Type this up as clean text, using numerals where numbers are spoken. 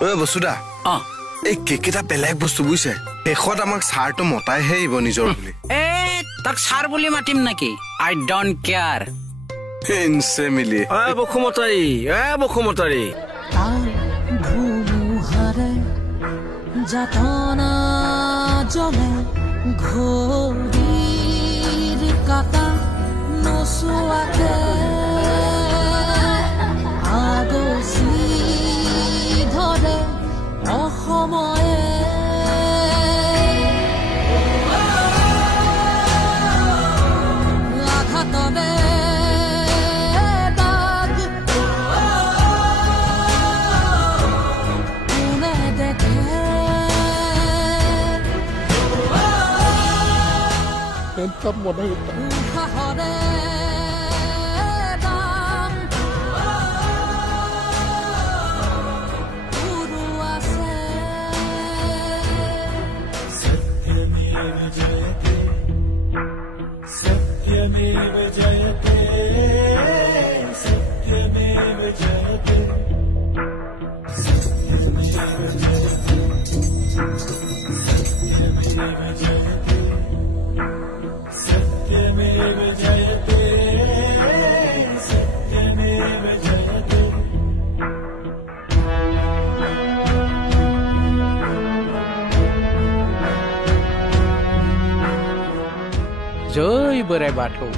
ঐ বসুদা এই কেকেটা বেলেগ বস্তু বুইছে শেষত আমাক ছাৰটো মতাইহে আহিব নিজৰ বুলি তাক ছাৰ বুলি মাতিম নেকি আই ডোন্ট কেয়াৰ ইনছে মিলি বসুমতাৰী ধুমুহাৰে যাতনা জ্বলে ঘড়ীৰ কাটা নোচোৱাকে আগচি ধৰে অসময়ে আঘাতৰে দাগ কোনে দেখে উশাহৰে सत्यमेव जयते सत्यमेव जयते सत्यमेव जयते सत्यमेव जयते सत्यमेव जयते जय बोराइ बाथौ